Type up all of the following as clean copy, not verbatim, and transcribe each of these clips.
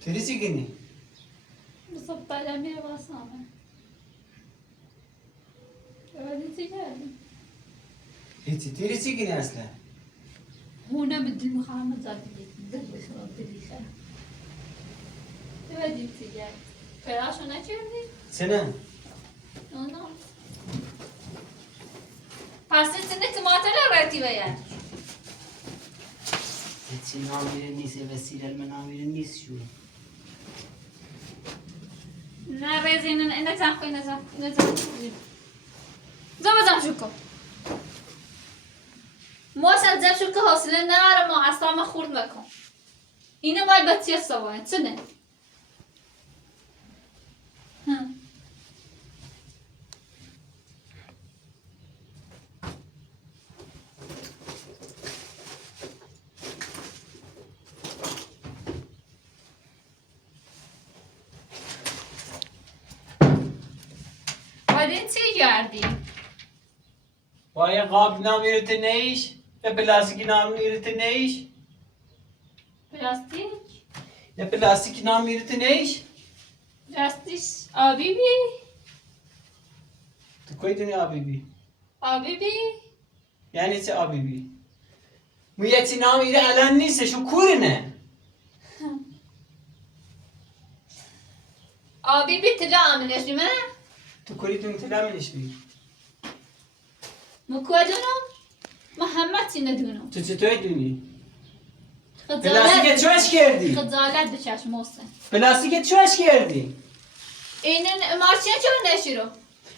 تری چی کنی؟ بصب طالع میره واسمه بعدی چی کردی؟ هیچی تری چی کنی اصلا؟ هونه بدی میخوام زدی دلش رو دلیشه بعدی چی کردی؟ فراشو نکردی؟ چه نه؟ نه پس اینه تماتر رفتی باید هیچی نامیره نیست وسیله نامیره نیست شو نه رزین اینه تنخوی نزم زم شو کن موسم زم شو که حاصله نره ما اصلا ما خورد نکن اینو باید بچه سواه چه نه؟ بعدین چی کردی؟ وای قاب نامیره نیش یا پلاستیکی نامیره نیش پلاستیک؟ یا پلاستیکی نامیره نیش پلاستیک آبی بی؟ تو کوی دنیا آبی بی آبی بی؟ یعنی چه آبی بی مویتی نامیره الان نیست شو کورنه آبی بی تلا آمنش بی من؟ تو کوری تو متلا منش بی مکودونو؟ محمد چی ندونو تو چطوری دونی؟ خجالت پلاستیک چوش کردی؟ خجالت بچش محسن پلاستیک چوش کردی؟ اینن مارچین چون نشیرو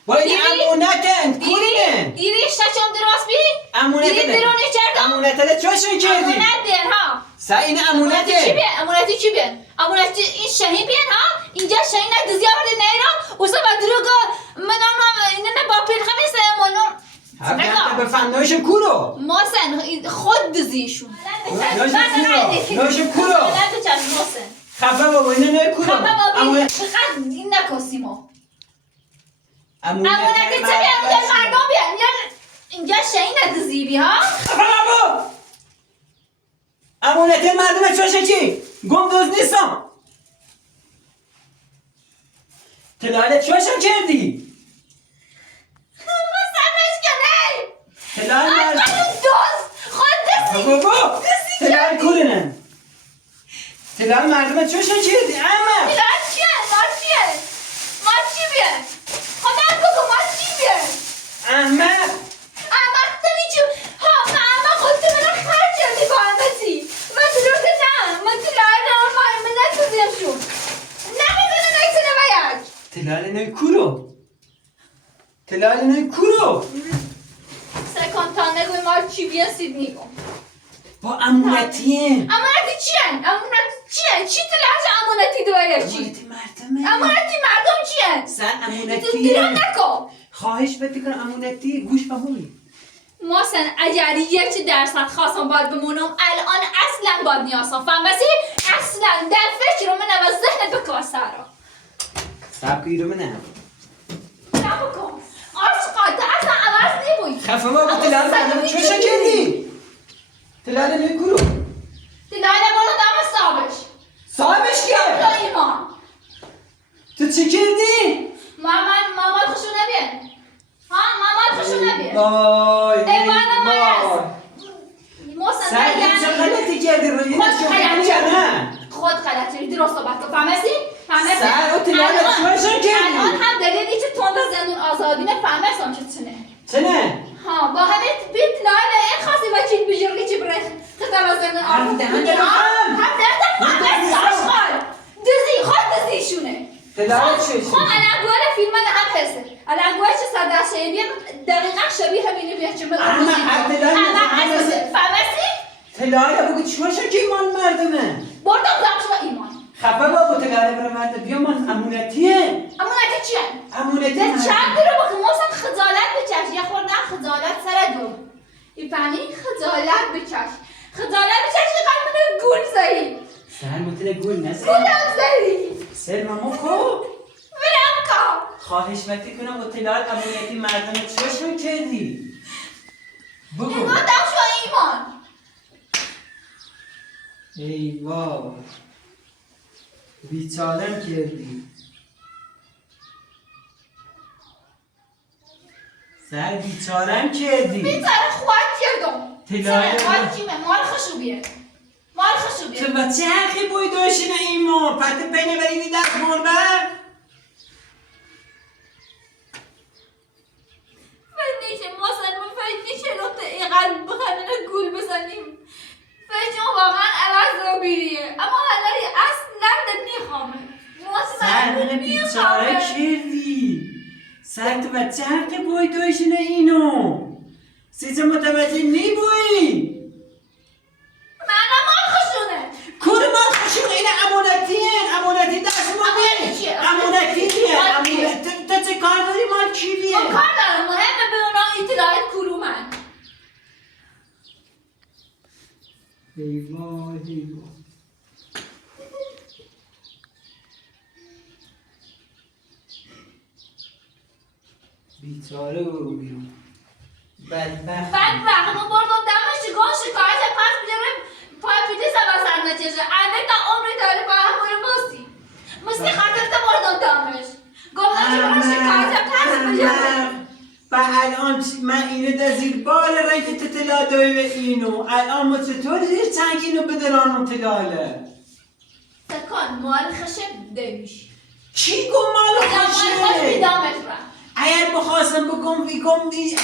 وای دیری؟ امونتن کورنه دیری شچم درواز بی؟ امونتن دیری درونه کردم؟ امونتن چوشون کردی؟ امونت بین ها سا این امونتی چی امونته بین؟ امونتی چی بین؟ امونتی این شهی بین ها؟ اینجا شهی ندزی آورده نیرا؟ وسا بدروگا منم اینه با پیر خمیسه منم حتی به فنایشون کورو محسن خود دزیشون نوشون کورو خجالت بچش محسن خفه بابا اینه نه کورو خفه بابی چقدر این نکاسیم ها امونتی چه بیان اونجا مردم بیان اینجا شهی ندزی بی ها؟ خفه بابا امونتی مردم چوشه چی؟ گم دوز نیستم تلاله چوشم کردی؟ تلاله مردم بابا تلاله کورنن تلاله مردم چوشم کردی اما احمد تلاله نوی کورو تلاله نوی کورو با امونتیه امانتی چیه؟ امانتی چیه؟ چی تلاش امانتی دویه چی؟ امونتی مردمه امانتی مردم چیه؟ سر تو امونتیه دیران نکن خواهش بده کن امونتی گوش بهوی محسن اگر یک درصد خواستم باید بمونم الان اصلا باید نیازم فهم بسی اصلا در فکر من و ذهنت بکار سارا سب رو منم نبکن عاشقا تو اصلا عوض نبوی خفه ما با تلاله مردم چوشم کردی تلاله نوی کورو تلاله برو دم صابش صاحبش کیه؟ یا ایمان تو چی کردی؟ مامان خوشو نبین ها مامان خوشو نبین وای ایمان وای محسن سر چه غلطی کردی رو اینه خود چه غلطی یا نه؟ خود غلطی درست صحبت کن فهمیدی؟ سر و تلاله چوشم کردی الان هم دلیلی که تند زندون آزادینه فهمیدم که چنه چه نه؟ ها با همه بیت لاله این خاصی و چی بجرگی چی بره خطر زندون آزادینه هم دهنده آشغال دزی خود دزیشونه تلاله چوشم خب الانگوال فیلم هم هسته الانگوال چه صد شبیه دقیقا شبیه همینی بیه چه مدرسی اما هر تلاله فهمیدی؟ تلاله بگو چوشم که ایمان مردمه بردم دمشو ایمان خفه بابا تلاله برای مرد بیا من امونتیه امونتی چیه؟ امونتی ده چند رو بخی موسم خجالت بچش یه خوردن خجالت سر دو ایفانی خجالت بچش خجالت بچش که قلب گول زهی سر متل گول نزد گولم زهی سر مامو کو برم که خواهش وقتی کنم با تلاله امونتی مردم چوشم کردی بگو ایمان دم شو ایمان ای وای بیچارم کردی سر بیچارم کردی بیچاره خواهد کردم تلایه خواهد کیمه مال خشوبیه مال خشوبیه تو بچه حقی بوی داشتین ایما پت پینه بریدی دست مربر فنیشه ما سنمون فنیشه رو تا اینقدر بخمینه گول بزنیم فنیشه واقعا عوض رو بیریه اما حالا اصلا نمیخوامه سر من بیچاره کردی سر تو بچه حقی بوی داشتین اینو سیزه متوجه نی بوی معنا مال خشونه کور مال خشون اینه امونتی دست ما بیه امونتی بیه تا چه کار داری مال کی بیه کار دارم مهمه به اونا اطلاعات کرومن ایوا بیچاره برو بیرون بدبخت بعد وقتمو بردم دمش چیگاه شکایت پس بیارم پای پیده سبا نچشه انده تا عمری داری با همون مستی خاطر تا بردم دمش گفتم که برای شکایت پس بیارم و الان من اینو در زیر بال رنگ تلا دایی به اینو الان ما چطور زیر چنگ اینو بدرانم تلاله سکان مال خشب دمیش کی گم مال مال خوش خشه بیدامش را اگر بخواستم بگم بیگم بی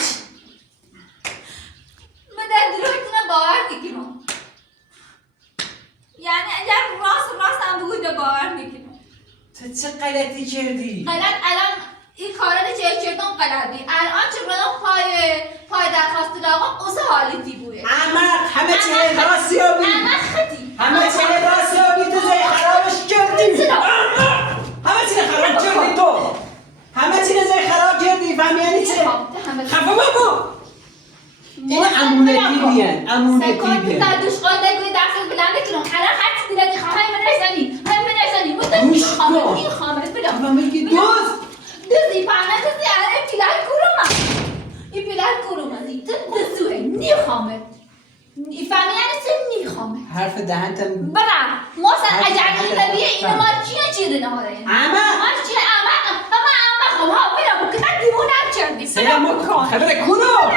من در دلویتونه باور نکنم یعنی اگر راست هم بگوید باور نکنم تو چه غلطی کردی؟ غلط الان این کارا رو چه کردم غلطی الان چه بدم پای درخواست داغم اوزه حالیتی بوده احمق همه چه راسیابی احمق خطی همه چه راسیابی تو زی خرابش کردی احمق همه چی خراب کردی تو همه چی زی خراب کردی فهمی یعنی چه؟ خفه بابا این امونتی بیان امونتی سکان بیان تا دوش قاده گوی درست بلند کنم الان هر چی دیگه خواهی من نشانی مدام این خامه بدم اما میگی دوست دوزی پانه دوزی الان پیلال کرومه این پیلال کرومه تو دوزوه نیخامه فهمی یعنی چه نیخامه حرف دهنتم برا موسن اجازه نبیه اینو ما چیه نهاره اما ما چیه اما خب ها برا بکنه دیوونه کردی سلام خبر کورو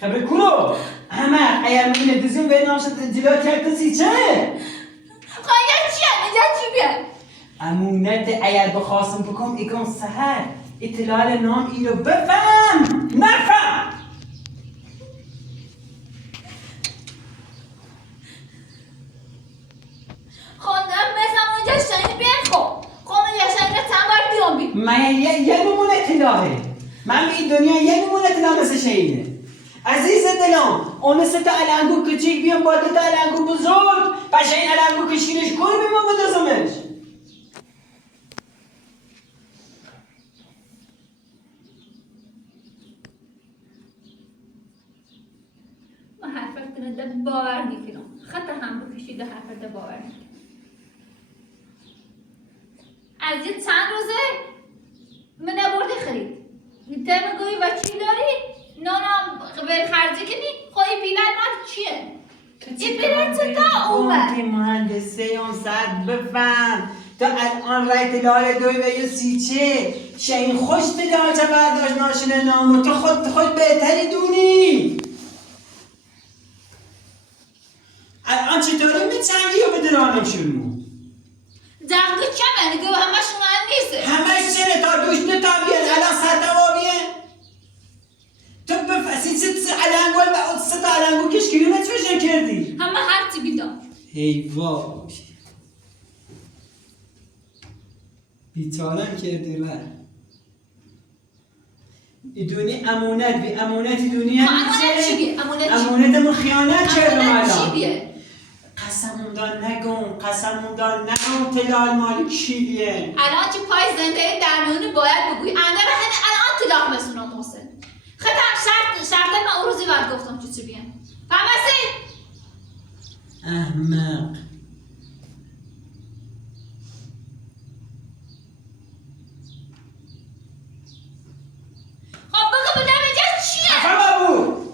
خبر کورو اما اگر من دزیم به نامشت جلو کرد سی چه خواهی چیه اینجا چی بیه امونت اگر بخواستم بکن اگم سهر اطلاع نام اینو بفهم نفهم خوندم مثلا اونجا شاید بیان خب اونجا شاید تنبار دیون بی من یه نمونه اطلاعه من به این دنیا یه نمونه اطلاع مثل شهینه عزیز دلم اون سه تا علنگو کچیک بیان با دو تا علنگو بزرگ بشه این علنگو کشکینش کنه بیمان بدازمش ما حرفت کنه باور نکنم خط هم بکشید حرفت باور نکنم از یه چند روزه من نبرده خرید تم گوی و چی داری؟ نانم بر خرجه کنی؟ خواهی بیلن من چیه؟ این بیلن چه تا اومد؟ که مهندسه اون سر بفهم تو الان رای تلال دوی و یه سیچه شاین خوش تلال چه برداشت ناشنه نامو تو خود بهتری دونی الان چطوری میچنگی یا بدرانم شروع دقیقه کمه نگه همشون هم نیسته همش چره تا دوش دو تا بیاد الان سر دوابیه تو بفسی ست علنگو و اون ست علنگو کشکیلی نتوشن کردی همه هرچی بیدم ایوا بیچارم کردی من ایدونی امونت بی امونتی دنیا امونت چی بیه؟ امونتمون خیانت کردم امونت چی الان بیه؟ قسمون دار نگم تلال مال کی بیه الان که پای زنده درمیونه باید بگوی انده به همه الان طلاق مسونم محسن خطم شرط من اون روزی باید گفتم چی بیان فهمستی؟ احمق خب بگو بدم اینجا چیه؟ خفه بابو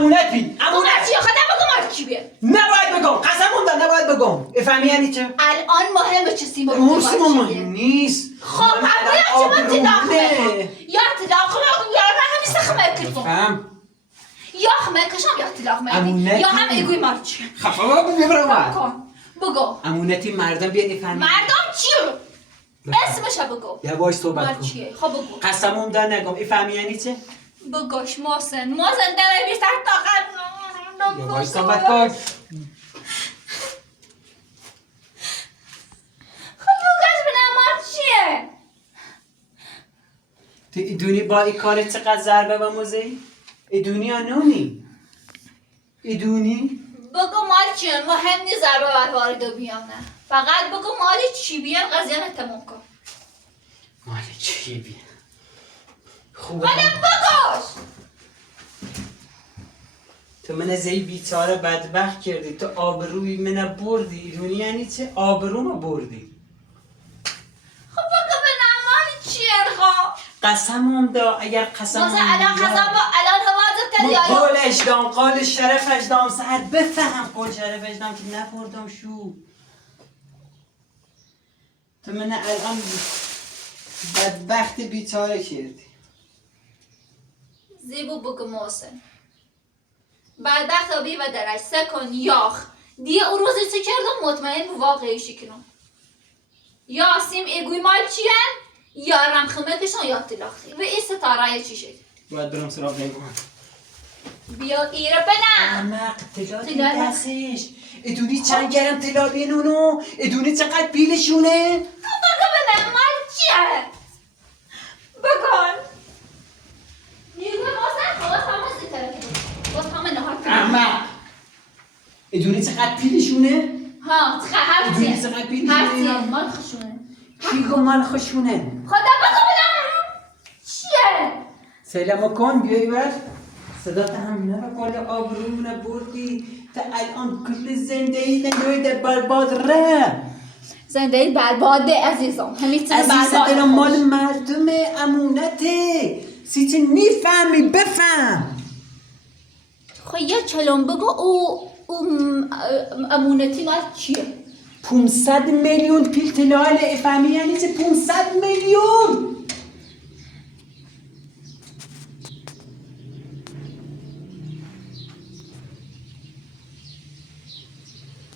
امونت بی تو مرچی خدا بگو مرچی بیه نباید بگم قسم اون نباید بگم افهمی یعنی چه الان مهمه چه سیما موسی مهم نیست خب همه چه من تلاقمه یا تلاقمه یا همه سخمه کردم فهم یا خمه کشم یا تلاقمه امونتی یا هم ایگوی مرچی خفه بابا ببرم کن بگو امونتی مردم بیاد افهمی مردم چیه؟ اسمشو بگو یواش صحبت کن مرچیه خب بگو قسم در نگم افهمی یعنی چه بگوش محسن دل بیشتر طاقت یواش صحبت کن خب بگوش بنام مرچیه تو ایدونی با این کار چقدر ضربه و موزهی؟ ایدونی یا نونی؟ ایدونی؟ بگو مال چیه مهم نیست ضربه وارد بیانه فقط بگو مالی چی بیان قضیه تموم کن مال چی بیان؟ خوبه ولی بگوش تو من زی بیچاره بدبخت کردی تو آبروی من بردی ایدونی یعنی چه؟ آبرومو بردی خب بگو بنام مال چیه خب قسمم دا اگر قسمم واسه الان قضا با الان حوازت تری آیا قولش دام قول شرفش دام سر بفهم قول شرفش دام که نپردم شو تو من الان بدبخت بیچاره کردی زیبو بگو محسن بدبخت آبی و درش سکن یاخ دیگه او روزی چه کردم مطمئن به واقعیشی کنم یاسیم ایگوی مال چیه؟ یارم خمه کشن یا تلاخی و این ستاره چی شد؟ باید برم سراغ بیگم بیا ایره بنام احمق طلا دستش ادونی چند گرم طلا بینونو ادونی چقدر پیلشونه تو بگو بنام مال چیه؟ بگن نیگوی محسن خواست همه ستاره کنم باز همه نهار کنم احمق ادونی چقدر پیلشونه ها ادونی هرچیه چقدر پیلشونه هرچیه مال خشونه کی گو مال خوشونه خدا بگو بنام چیه؟ سلام کن بیایی بر صدا تا هم نبا آبرومونه بردی تا الان کل زندگی نگویده برباد ره زندگی برباده عزیزم همیشه عزیز دلم مال مردم امونته سیچه میفهمی بفهم خب یه چلون بگو او امونتی مال چیه؟ 500 میلیون پیل طلا افهمی یعنی چه 500 میلیون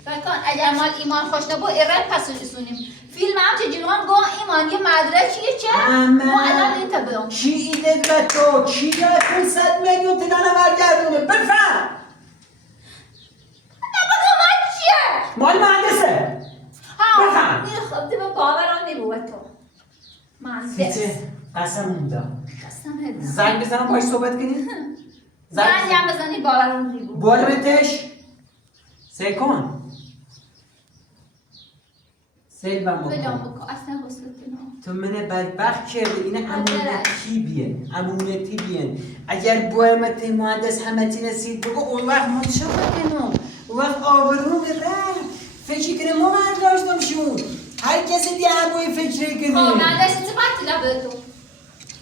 بکن اگر مال ایمان خوش نبود ایران پس رسونیم فیلم هم چه جلوان گو ایمان یه مدرکیه چه؟ ما الان این تبدیم کی ایده و تو کی داد 500 میلیون طلا برگردونه بفهم بگو مال چیه؟ مال مهندسه ها بفهم خب دیگه باوران نبود تو مهندس سیچه قسم اوندا قسم هدم زنگ بزنم باش صحبت کنی زنگ هم بزنی باوران نبود بولمتش سکن سلبم بدم بکن بکن اصلا حسلتی نه تو من بدبخت کرده اینه امونتی بیه امونتی بیه اگر بولمت مهندس همه چی نسید بگو اون وقت ما چه بکنم اون وقت آبروم ره فکر کنه ما برداشتم شون هر کسی دیگه همون فکر کنه خب مهندس چه باید تلا بده تو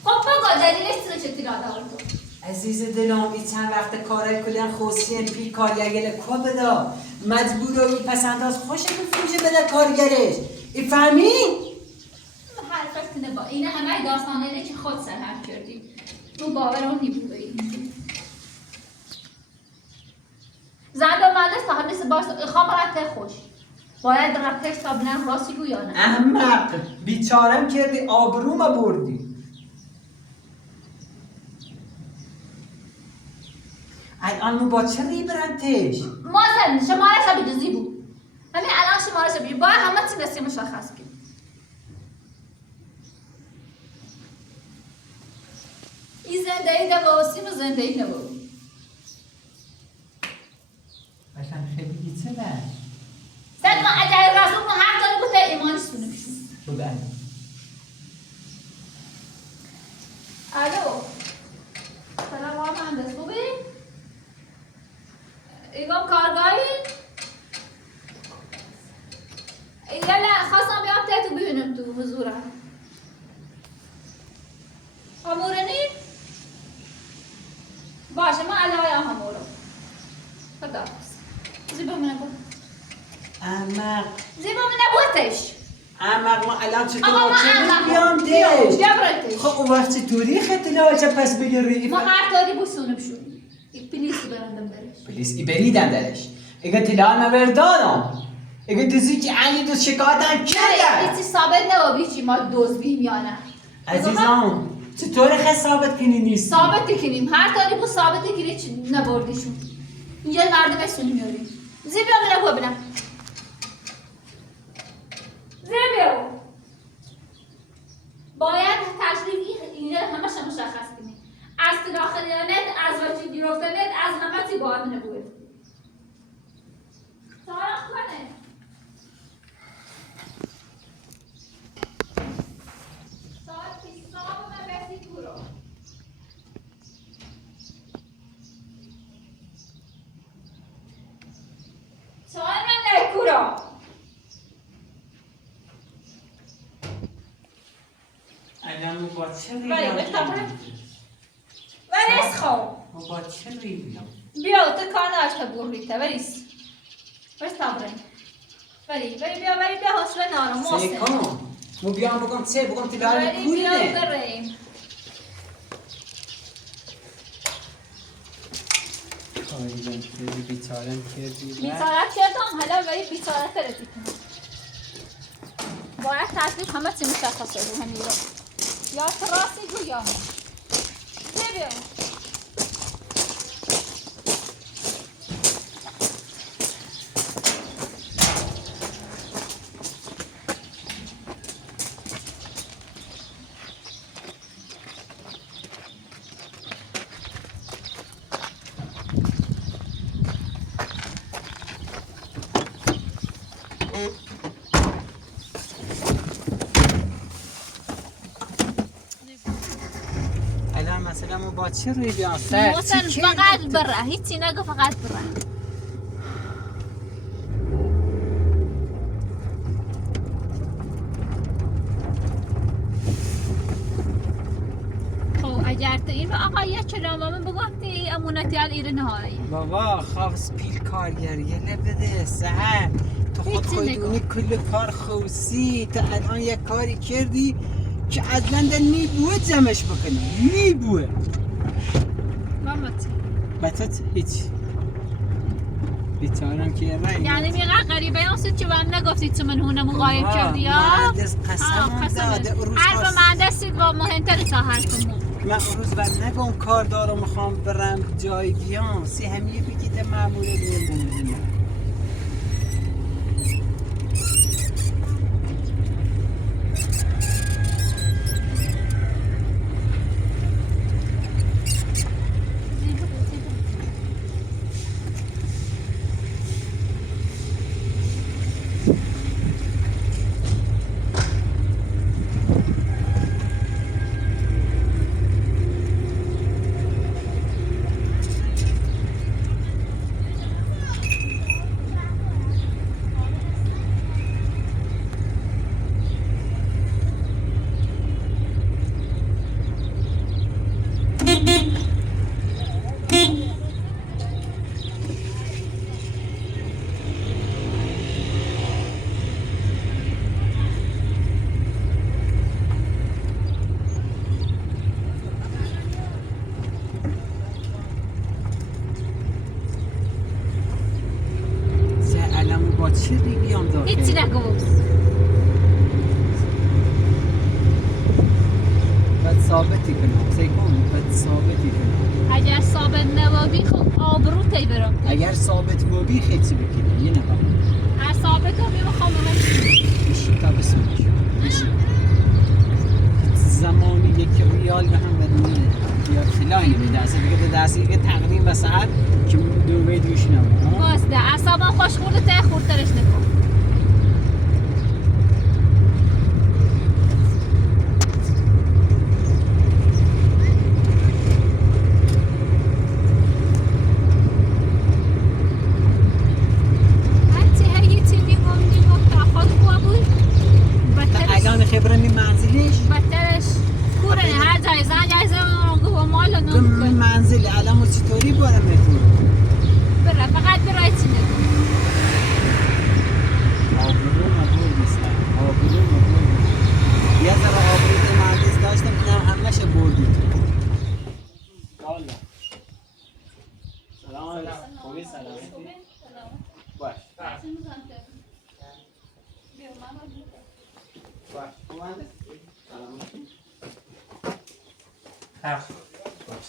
خب بگو دلیلش چه تلا دار تو عزیز دلم این چند وقت کارای کلن خوصین پی کارگرگل کو بدا مجبور و پسنداز خوشه بفروشه بده کارگرش ای فهمی؟ حرفت کنه با این همه داستانه که خود سرحب کردی تو باور اون نیبوده این زن و مهندس تا همیشه باش خواب رفته خوش باید رفتش تا بلن راستی گو یا نه احمق بیچارم کردی آبروم بردی الان مو با چه ریبرندش مازن شمارش ها بجزی بود همین الان شمارش ها بجزی باید همه چی نسی مشخص کنی این زندگی ده واسیم و زندگی نبود باشم خیلی چه بر صد ما اجای رسول ما هر کاری بوده ایمانش سونه بشون بگو الو سلام آقا مهندس خوبی؟ ایگام کارگاهی؟ یلا خواستم بیام تهتو ببینم تو حضورم همورنی؟ باشه من علایه همورم خدا زیبا منه بود احمق زیبا منه بودش احمق ما الان چطور آقا ما احمق بیام بیا دیش براتش خب اون وقت چطوری خطلا چه پس بگیری ما هر طوری بوسونه بشونیم پلیسی برندم درش پلیسی بریدن درش اگه تلال ما بردانم اگه دوزی که عنی دوز شکایتن کردن هیچی ثابت نبا چی ما دزدیم یا نه عزیزان چطور خیلی ثابت کنی نیست ثابت کنیم هر طوری بود ثابت کنیم چی نبردیشون اینجا مردم سونی میاریم زیبا منه ببینم زیبا باید تشریف اینجا همه مشخص کنیم از داخلیانت از وجه گرفتنت از همه چی باید نبود سارا کنه ساعت حساب من بسی برو سوال من نکورا الان با چه ولی ریام بخبره ولیس خواه با چه ریام بیا تو کار نداشته بوریته ولیس بس تابره ولی بیا حسبه نارم محسن سیکن مو بیام بگم چه بگم تلال ولی بیا کورینه بریم خواهیدم خیلی بیچارم کردی بیچارت کردم حالا ولی بیچارت رسی کنم باید تصدیق همه چی مشخصه رو همی رو یا تو راستی جو یا نه بیا الان مثلا ما با چه ریام محسن فقط بره هیچی نگو فقط بره خب اگر تو این رو آقا یه کلامه بگفتی امونتی ال ایره نهایی بابا خواست پیل کارگریه نبده سهر تو خود هیچی خودونی کل کار خوصی تو الان یک کاری کردی که اصلا در نیبوه جمعش بکنم نیبوه مامتی بطت هیچ بیچارم که رای یعنی میگه غریبه هستید که من نگفتید تو من هونه مقایم کردی یا؟ مهندس قسم داده اون روز حرف مهندسید و مهمتر تا حرفمون من اون روز بر نگم کار دارم میخوام برم جای بیام سی همیه بگیده معموله بیام با چی بیام داخل؟ هیچی نگو باید ثابتی کنم سیکون باید ثابتی کنم اگر ثابت نبودی خب آبرو تی برم اگر ثابت بودی خیلی بکنی یه نفر هر ثابت رو میخوام بشی تا بسونش بشی زمانی یک ریال به هم بدونه یا فلانی به دسته دیگه به دسته دیگه تقدیم و ساعت که دوبه دوش نمون باسته اصابا خوش خورده ته خورترش نکن الان خبره می منزلش بدترش کوره هر جای زن جای زن و مال منزل الان چطوری باره میتونه بره نمیره فقط برای چی نگو آبرو مبور نیستم آبرو مبور یه ذره آبروی مهندس داشتم که همه‌ش بردی والا سلام علیکم خوبی سلامتی باش باش مهندس سلامتی باش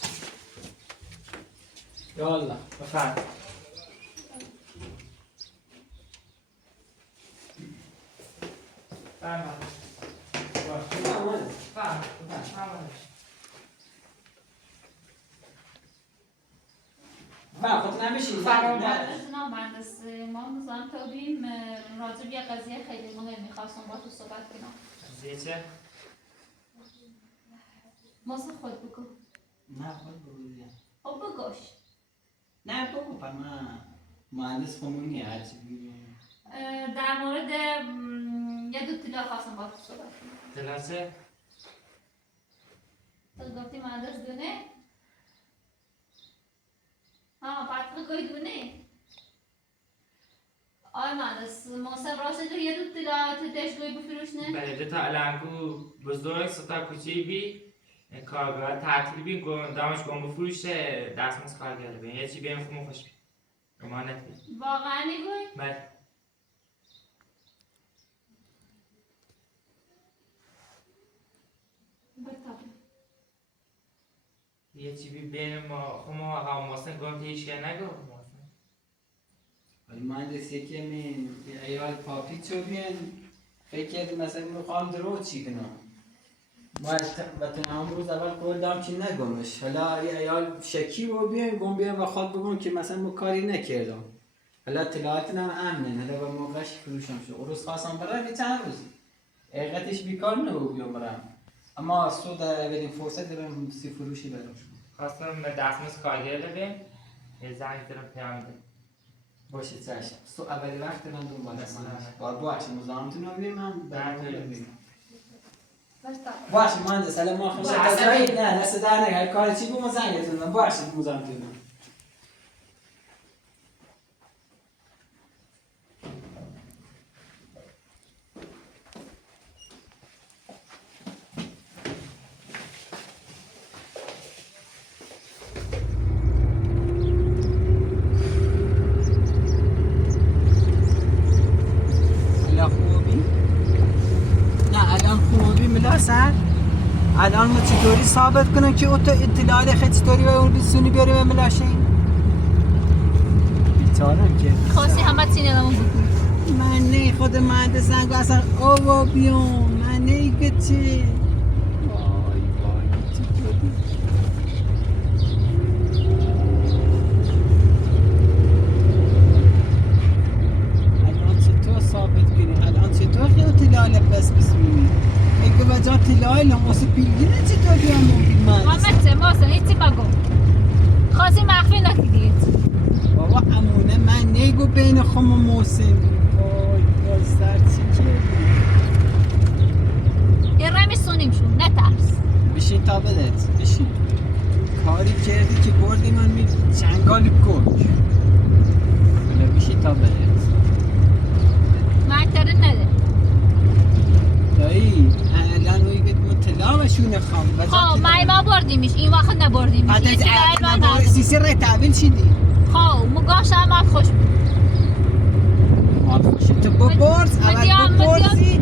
یالا بفرم خود نمیشین جناب مهندس ما می‌خوایم تا بیم راجع به یه قضیه خیلی مهم می‌خواستم با تو صحبت کنم قضیه چه؟ موضوع خود بگو نه خود بگو خب بگوش نه بگو پر من مهندس خمونی هرچی بگیم در مورد یه دو طلا خواستم با تو صحبت کنم طلا چه؟ تو گفتی مهندس دونه؟ پاتقی کوی دونه؟ آی مهندس محسن راسته تو یه دو طلا تو دشگوی بفروش نه؟ بله دو تا علنگو بزرگ ستا کوچه‌ای بی کارگاه تعطیل بی دامش گم بفروشه دستمزد کارگر بین یه چی بیم خمون خوش بی امانت بی واقعا میگوی؟ بله بتابه یه چی بی بین ما خمون آقا محسن گم تیش که نگو محسن ولی مهندس یکی می ایال پاپی چو بیان فکر کردی مثلا میخوام درو چی کنم و تنها روز اول قول دام که نگمش حالا یه ایال شکی و بیان و خود بگم که مثلا ما کاری نکردم حالا اطلاعاتنا امنن حالا با موقعش فروشم شد روز خواستم برای که چند روز حقیقتش بیکار نبود بیام برم اما سود اولین فرصت برم سی فروشی برم خواستم دستمزد کارگر بین یه زنگ دارم پیام ده باشه چشم سو اولی وقت من دنبالش باشه مزاحمتون رو بیم من براتون ببینم باشه مهندس حالا ما خوش نه دست در نگه کار چی بگم زنگتون دادم باشه مزاحمتون الان ما چطوری ثابت کنم که اوتو اطلاعات خیلی چطوری و اون بسونی بیاریم و ملاشیم بیچارم که خواستی همه چی ندامون بکنی من نه خود مهندس سنگو اصلا آوا بیام من نه گچه وای چطوری الان چطور ثابت کنیم الان چطور که اطلاعات پس بسونی اگه وجه طلای لاماس پیلگینه چطوری هم ممکن محمد محسن هیچی بگو خواستی مخفی نکدید بابا امونه من نیگو بین خم و محسن وای سر چی کردی یه رمی سونیم شون نترس بشین تا بدت بشین کاری کردی که بردی من می چنگال گرگ بشین تا بدت مکتره نده دایی الان روی گت مطلعمشونه خب ما بردیمش این وقت نبردیمش یه چیزایی من سیسی رای تحویل شدی خب مگاش هم خوش بود خوش تو بپرس اول بپرسی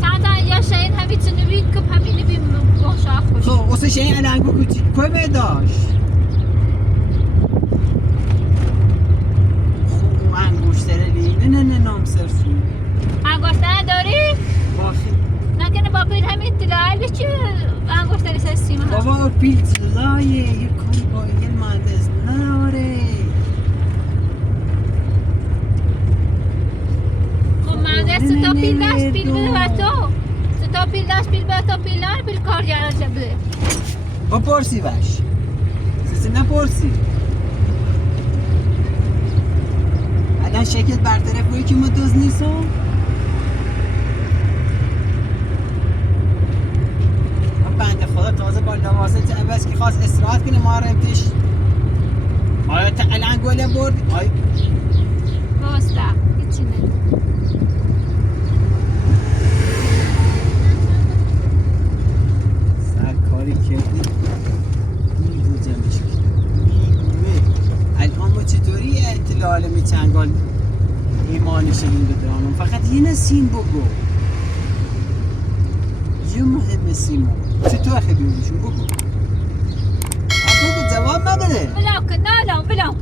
تا یا شاید همی تنوید که همی نبیم مگاش خوش خب واسه شاید الانگو کوچیک کوی بداشت خب انگوشتره لی نه نام سرسو انگشتر داری؟ باخی نکنه با پیل همین اطلاعی چی انگشتری سستی من بابا پیل طلایه یه کاری با یه مهندس نداره خب مهندس تا پیل داشت پیل بده و تو تا پیل داشت پیل بده تا پیل نار پیل کارگران شد بده بپرسی باش سیسی نپرسی الان شکل برطرف روی که ما دوز نیستم بنده خدا تازه با لباسه عوض که خواست استراحت کنه ما رو امتش آیا تا الان گل برد؟ آیا واستا هیچی نه سرکاری کردی میبوزمش الان ما چطوری اطلاع چنگال ایمانش این بدرانم فقط یه نسیم بگو یه مهم سیمون چطور خیلی بگو بگو جواب نده بلاک نه بلاک